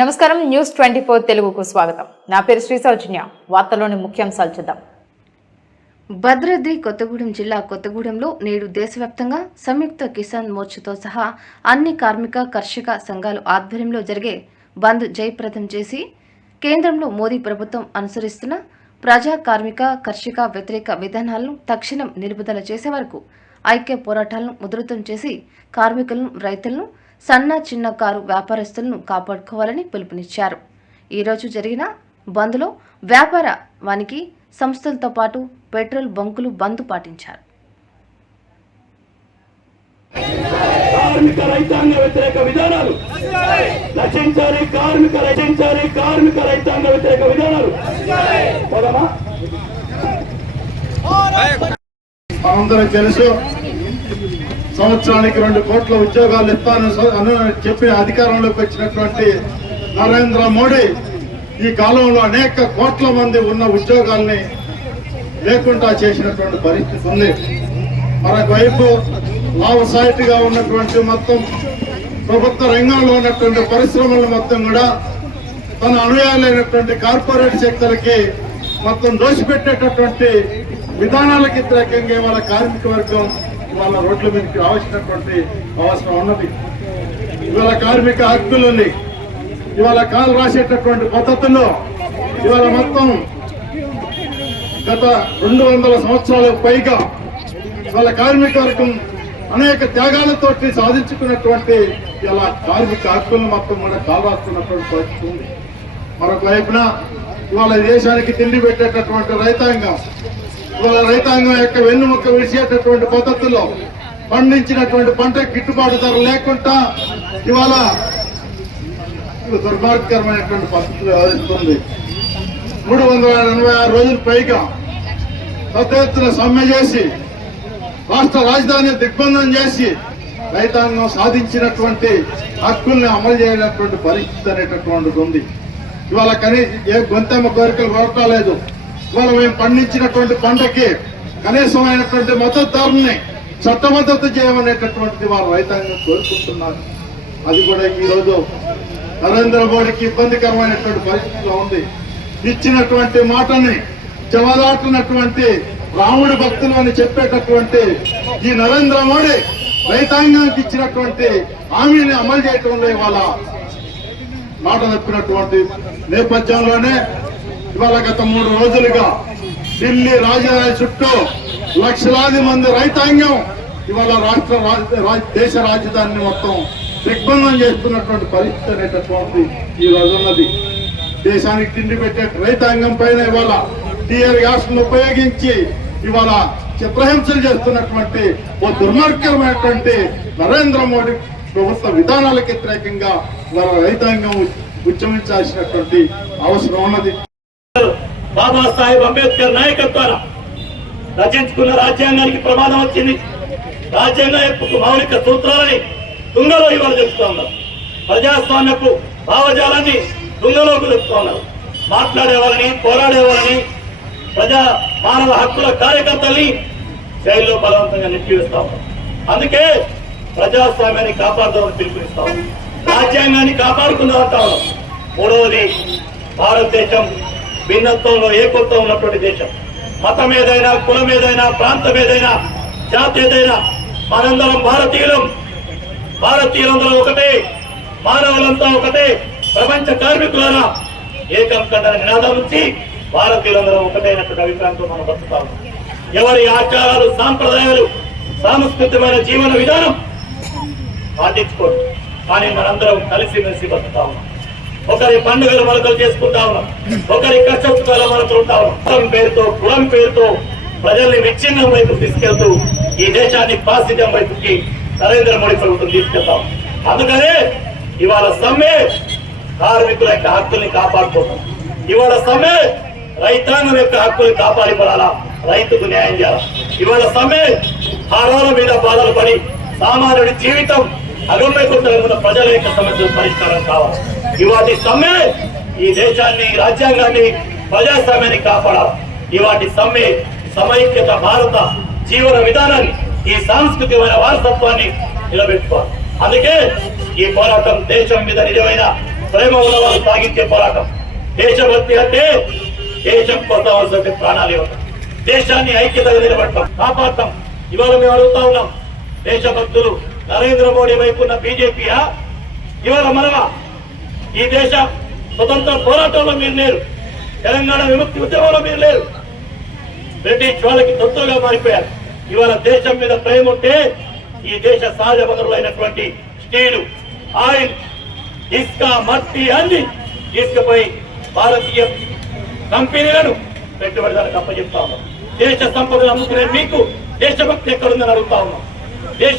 నమస్కారం న్యూస్ 24 తెలుగుకు స్వాగతం. నా పేరు శ్రీ సౌజన్య. వార్తల్లోని ముఖ్యాంశాలు చూద్దాం. భద్రాద్రి కొత్తగూడెం జిల్లా కొత్తగూడెంలో నేడు దేశవ్యాప్తంగా సంయుక్త కిసాన్ మోర్చాతో సహా అన్ని కార్మిక కర్షక సంఘాల ఆధ్వర్యంలో జరిగే బంద్ జయప్రదం చేసి కేంద్రంలో మోదీ ప్రభుత్వం అనుసరిస్తున్న ప్రజా కార్మిక కర్షక వ్యతిరేక విధానాలను తక్షణం నిలుపుదల చేసే వరకు ఐక్య పోరాటాలను ఉధృతం చేసి కార్మికులను, రైతులను, సన్న చిన్న కారు వ్యాపారస్తులను కాపాడుకోవాలని పిలుపునిచ్చారు. ఈరోజు జరిగిన బంద్లో వ్యాపార వాణిజ్య సంస్థలతో పాటు పెట్రోల్ బంకులు బంద్ పాటించారు. కార్మిక రైతాంగ వ్యతిరేక విధానాలు రచించాలి. కార్మిక రైతాంగ వ్యతిరేక విధానాలు మనందరం తెలుసు. సంవత్సరానికి 2 కోట్ల ఉద్యోగాలు ఇస్తాను చెప్పి అధికారంలోకి వచ్చినటువంటి నరేంద్ర మోడీ ఈ కాలంలో అనేక కోట్ల మంది ఉన్న ఉద్యోగాల్ని లేకుండా చేసినటువంటి పరిస్థితి ఉంది. మరొక వైపు లాభసాటిగా ఉన్నటువంటి మొత్తం ప్రభుత్వ రంగంలో ఉన్నటువంటి పరిశ్రమలు మొత్తం కూడా తన అనుయాయులైనటువంటి కార్పొరేట్ శక్తులకి మొత్తం దోషిపెట్టేటటువంటి విధానాలకు వ్యతిరేకంగా ఇవాళ కార్మిక వర్గం ఇవాళ రోడ్ల మీదకి రావాల్సినటువంటి అవసరం ఉన్నది. ఇవాళ కార్మిక హక్కులని ఇవాళ కాలు రాసేటటువంటి పద్ధతుల్లో ఇవాళ మొత్తం గత 200 సంవత్సరాలకు పైగా ఇవాళ కార్మిక వర్గం అనేక త్యాగాలతోటి సాధించుకున్నటువంటి ఇలా కార్మిక హక్కులను మొత్తం కూడా కాలు రాస్తున్నటువంటి పరిస్థితి ఉంది. మరొక వైపున ఇవాళ దేశానికి తిండి పెట్టేటటువంటి రైతాంగం ఇవాళ రైతాంగం యొక్క వెన్నుముక్క విడిచేటటువంటి పద్ధతుల్లో పండించినటువంటి పంట గిట్టుబాటు ధర లేకుండా ఇవాళ దుర్మార్గకరమైనటువంటి పద్ధతులు వ్యవహరిస్తుంది. 386 రోజులు పైగా పెద్ద ఎత్తున సమ్మె చేసి రాష్ట్ర రాజధాని దిగ్బంధం చేసి రైతాంగం సాధించినటువంటి హక్కుల్ని అమలు చేయనటువంటి పరిస్థితి అనేటటువంటిది ఉంది. ఇవాళ ఏ గొంతెమ్మ కోరికలు కోరటలేదు. ఇవాళ మేము పండించినటువంటి పంటకి కనీసమైనటువంటి మద్దతు ధరని చట్టబద్ధత చేయమనేటటువంటిది వారు రైతాంగం కోరుకుంటున్నారు. అది కూడా ఈ రోజు నరేంద్ర మోడీకి ఇబ్బందికరమైనటువంటి పరిస్థితిలో ఉంది. ఇచ్చినటువంటి మాటని చెవదాటినటువంటి రాముడి భక్తులు అని చెప్పేటటువంటి ఈ నరేంద్ర మోడీ రైతాంగానికి ఇచ్చినటువంటి హామీని అమలు చేయటంలో ఇవాళ మాట తప్పినటువంటి నేపథ్యంలోనే ఇవాళ గత 3 రోజులుగా ఢిల్లీ రాజధాని చుట్టూ లక్షలాది మంది రైతాంగం ఇవాళ దేశ రాజధానిని మొత్తం దిగ్బంధం చేస్తున్నటువంటి పరిస్థితి అనేటటువంటి ఈ రోజు ఉన్నది. దేశానికి తిండి పెట్టే రైతాంగం పైన ఇవాళ టీఆర్ గ్యాస్ను ఉపయోగించి ఇవాళ చిత్రహింసలు చేస్తున్నటువంటి ఓ దుర్మార్గమైనటువంటి నరేంద్ర మోడీ ప్రభుత్వ విధానాలకు వ్యతిరేకంగా ఇవాళ రైతాంగం ఉద్యమించాల్సినటువంటి అవసరం ఉన్నది. బాబాసాహెబ్ అంబేద్కర్ నాయకత్వాన రచించుకున్న రాజ్యాంగానికి ప్రమాదం వచ్చింది. రాజ్యాంగ మౌలిక సూత్రాలని తుంగలో ఇవాళ చెప్తా ఉన్నారు. ప్రజాస్వామ్యపు భావజాలాన్ని తుంగలోకి చెప్తా ఉన్నారు. మాట్లాడేవాళ్ళని, పోరాడేవాళ్ళని, మానవ హక్కుల కార్యకర్తల్ని జైల్లో బలవంతంగా నెట్టివేస్తా ఉన్నారు. అందుకే ప్రజాస్వామ్యాన్ని కాపాడుదామని పిలుపునిస్తా ఉన్నాం. రాజ్యాంగాన్ని కాపాడుకుందామంటా ఉన్నాం. మూడవది, భారతదేశం భిన్నత్వంలో ఏకత్వం ఉన్నటువంటి దేశం. మతం ఏదైనా, కులం ఏదైనా, ప్రాంతం ఏదైనా, జాతి ఏదైనా, మనందరం భారతీయులందరూ ఒకటే, మానవులంతా ఒకటే, ప్రపంచ కార్మికులారా ఏకం కండ నినాదం నుంచి భారతీయులందరూ ఒకటైనటువంటి అభిప్రాయంతో మనం బతుకుతాం. ఎవరి ఆచారాలు, సాంప్రదాయాలు, సాంస్కృతికమైన జీవన విధానం పాటించుకోండి, కానీ మనందరం కలిసిమెలిసి బతుకుతా ఉన్నాం. ఒకరి పండుగలు మరొకరు చేసుకుంటా ఉన్నాం. ఒకరి కష్టసుఖాలు మరొకరు ఉంటా ఉన్నాం. మతం పేరుతో, కులం పేరుతో ప్రజల్ని విచ్ఛిన్నం వైపు తీసుకెళ్తూ ఈ దేశాన్ని పాసిజం వైపుకి నరేంద్ర మోడీ ప్రభుత్వం తీసుకెళ్తాం. అందుకనే ఇవాళ సమ్మె కార్మికుల యొక్క హక్కుల్ని కాపాడుకోవడం. ఇవాళ సమ్మె రైతాంగం యొక్క హక్కుల్ని కాపాడిపడాలా, రైతుకు న్యాయం చేయాలి. ఇవాళ సమ్మె హారాల మీద బాధలు పడి సామాన్యుడి జీవితం అగమ్యకుంటున్న ప్రజల యొక్క సమస్యలు పరిష్కారం కావాలి. ఇవాటి సమ్మె ఈ దేశాన్ని, రాజ్యాంగాన్ని, ప్రజాస్వామ్యాన్ని కాపాడాలి. ఇవాటి సమ్మె సమైక్యత భారత జీవన విధానాన్ని, ఈ సాంస్కృతికమైన వారసత్వాన్ని నిలబెట్టుకోవాలి. అందుకే ఈ పోరాటం దేశం మీద నిజమైన ప్రేమ ఉన్నవారు సాగించే పోరాటం. దేశభక్తి అంటే దేశం కోసం అవసరం ప్రాణాలు ఇవ్వటం, దేశాన్ని ఐక్యతగా నిలబడటం, కాపాడటం. ఇవాళ మేము అడుగుతా ఉన్నాం, దేశభక్తులు నరేంద్ర మోడీ వైపు ఉన్న బీజేపీయా ఇవాళ మనమా? ఈ దేశ స్వతంత్ర పోరాటంలో మీరు లేరు, తెలంగాణ విముక్తి ఉద్యమంలో మీరు లేరు. బ్రిటిష్ వాళ్ళకి తొత్తులుగా మారిపోయారు. ఇవాళ దేశం మీద ప్రేమ ఉంటే ఈ దేశ సహజ వనరులైనటువంటి స్టీలు, ఆయిల్, ఇసుక, మట్టి అన్ని తీసుకుపోయి భారతీయ కంపెనీలను పెట్టుబడిదారులకు అప్పచెప్తా ఉన్నాం. దేశ సంపదను అమ్ముకునే మీకు దేశభక్తి ఎక్కడుందని అడుగుతా ఉన్నాం. దేశ